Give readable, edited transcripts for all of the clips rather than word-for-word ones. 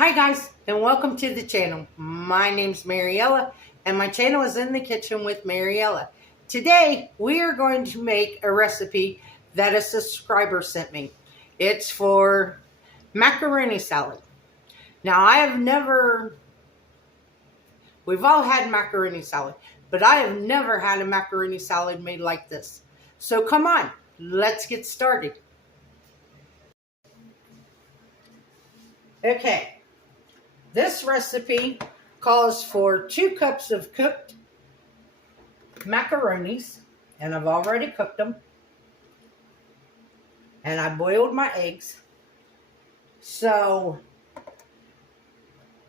Hi guys, and welcome to the channel. My name's Mariella, and my channel is In the Kitchen with Mariella. Today, we are going to make a recipe that a subscriber sent me. It's for macaroni salad. Now, we've all had macaroni salad, but I have never had a macaroni salad made like this. So come on, let's get started. Okay. This recipe calls for 2 cups of cooked macaronis, and I've already cooked them. And I boiled my eggs. So,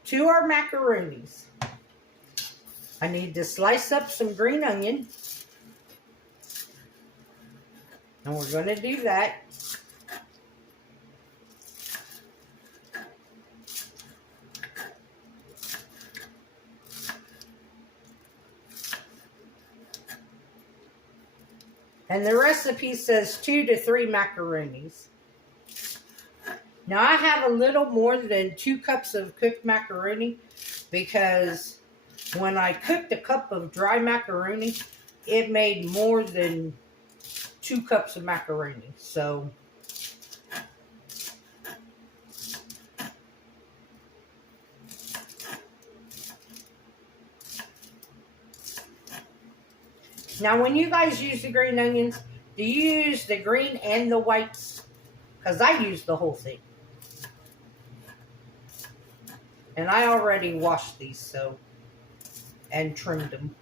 to our macaronis, I need to slice up some green onion. And we're going to do that. And the recipe says 2 to 3 macaronis. Now I have a little more than 2 cups of cooked macaroni because when I cooked a cup of dry macaroni, it made more than 2 cups of macaroni. So now, when you guys use the green onions, do you use the green and the whites? Because I use the whole thing. And I already washed these, and trimmed them.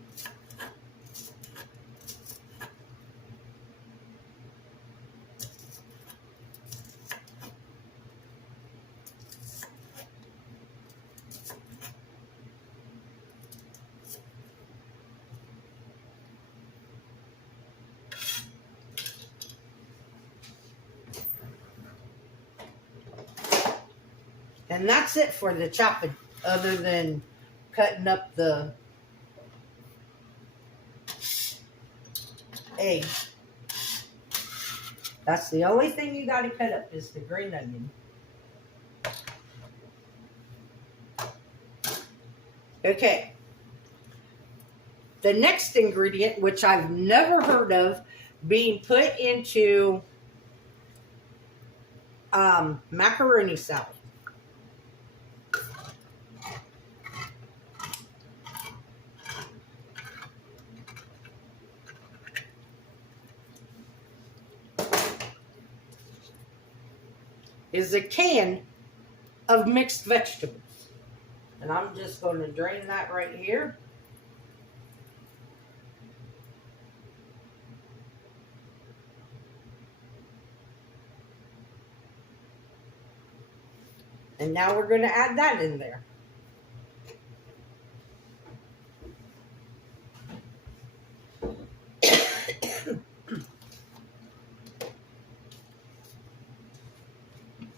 And that's it for the chopping, other than cutting up the egg. That's the only thing you got to cut up is the green onion. Okay. The next ingredient, which I've never heard of being put into macaroni salad, is a can of mixed vegetables. And I'm just going to drain that right here. And now we're going to add that in there.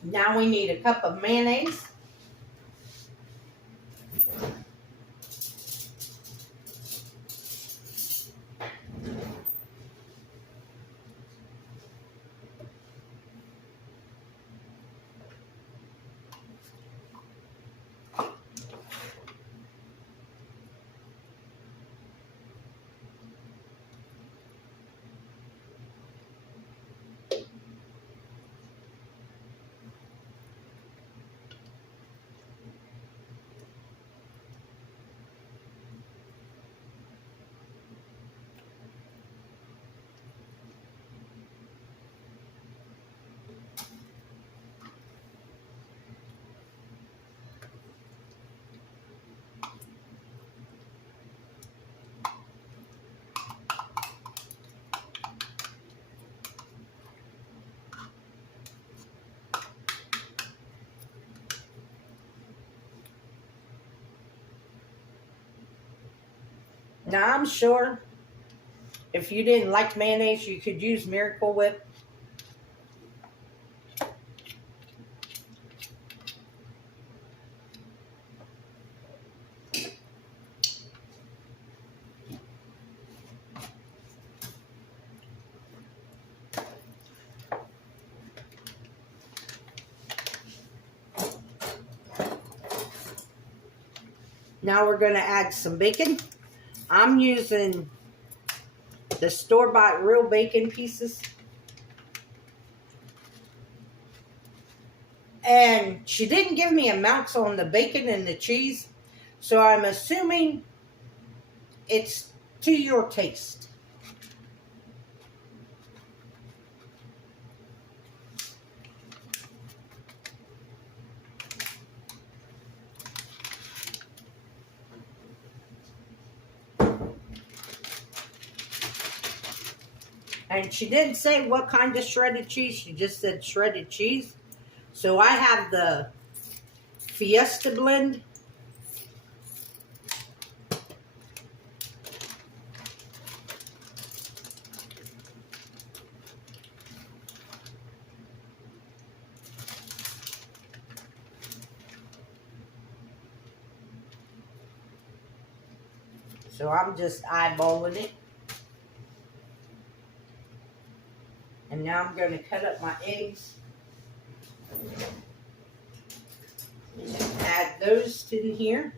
Now we need a cup of mayonnaise. Now I'm sure if you didn't like mayonnaise, you could use Miracle Whip. Now we're going to add some bacon. I'm using the store-bought real bacon pieces. And she didn't give me amounts on the bacon and the cheese, so I'm assuming it's to your taste. And she didn't say what kind of shredded cheese. She just said shredded cheese. So I have the Fiesta blend. So I'm just eyeballing it. And now I'm going to cut up my eggs. Add those in here.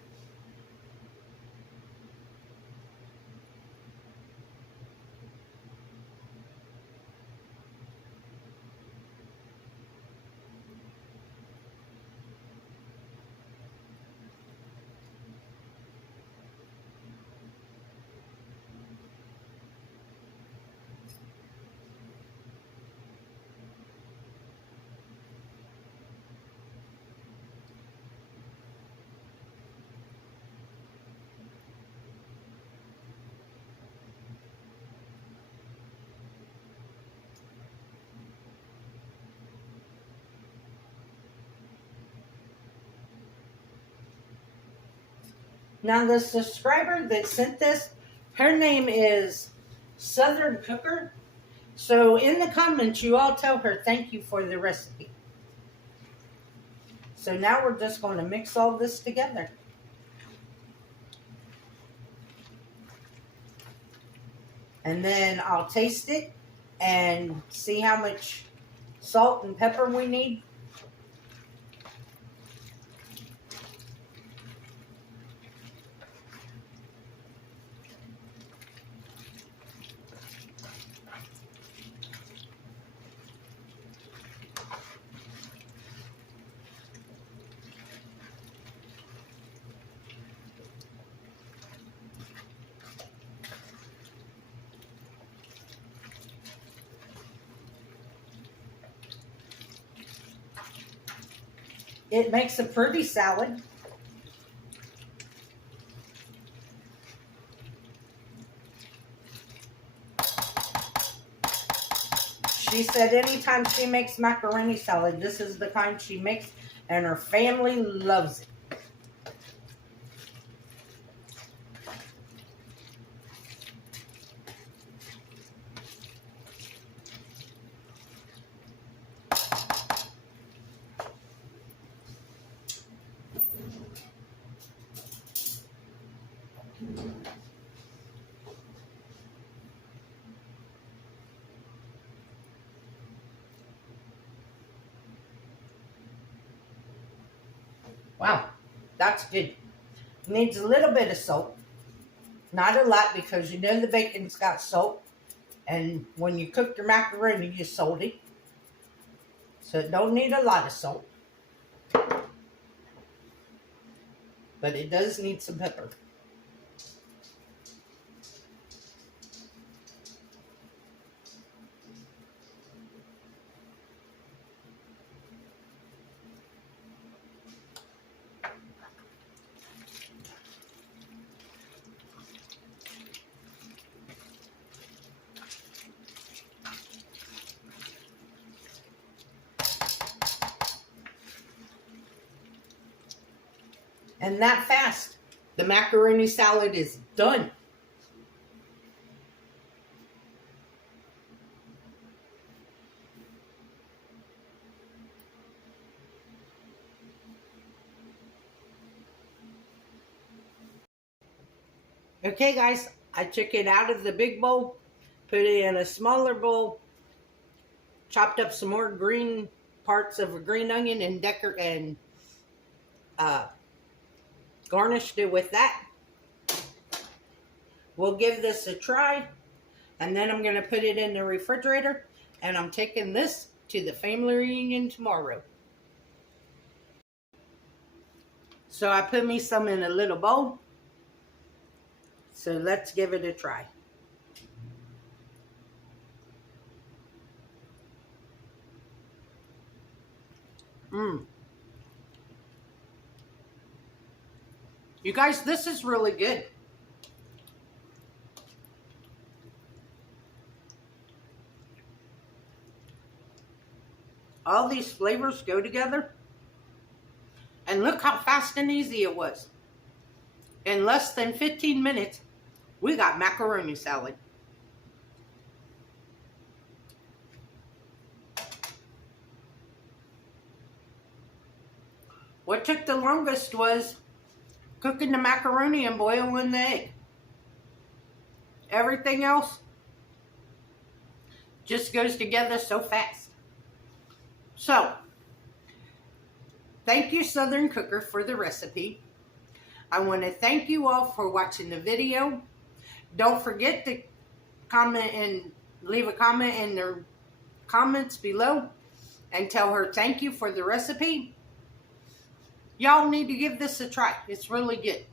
Now the subscriber that sent this, her name is Southern Cooker. So in the comments, you all tell her thank you for the recipe. So now we're just going to mix all this together. And then I'll taste it and see how much salt and pepper we need. It makes a pretty salad. She said anytime she makes macaroni salad, this is the kind she makes, and her family loves it. Wow, that's good. Needs a little bit of salt. Not a lot because you know the bacon's got salt. And when you cook your macaroni, you salt it. So it don't need a lot of salt. But it does need some pepper. And that fast, the macaroni salad is done. Okay guys, I took it out of the big bowl, put it in a smaller bowl, chopped up some more green parts of a green onion and garnished it with that. We'll give this a try, and then I'm going to put it in the refrigerator, and I'm taking this to the family reunion tomorrow. So I put me some in a little bowl. So let's give it a try. You guys, this is really good. All these flavors go together. And look how fast and easy it was. In less than 15 minutes, we got macaroni salad. What took the longest was cooking the macaroni and boiling the egg. Everything else just goes together so fast. So, thank you, Southern Cooker, for the recipe. I want to thank you all for watching the video. Don't forget to comment and leave a comment in the comments below and tell her thank you for the recipe. Y'all need to give this a try. It's really good.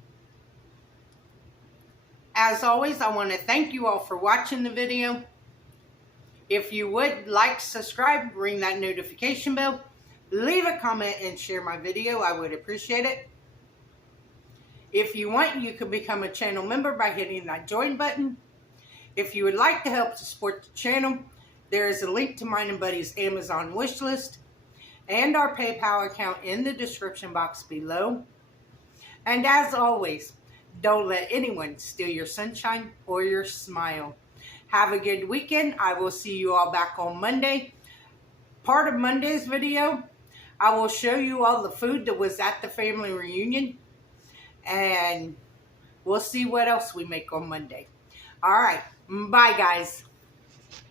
As always, I want to thank you all for watching the video. If you would like, subscribe, ring that notification bell, leave a comment and share my video. I would appreciate it. If you want, you can become a channel member by hitting that join button. If you would like to help to support the channel, there is a link to mine and Buddy's Amazon wish list and our PayPal account in the description box below. And as always, don't let anyone steal your sunshine or your smile. Have a good weekend. I will see you all back on Monday. Part of Monday's video, I will show you all the food that was at the family reunion. And we'll see what else we make on Monday. All right. Bye, guys.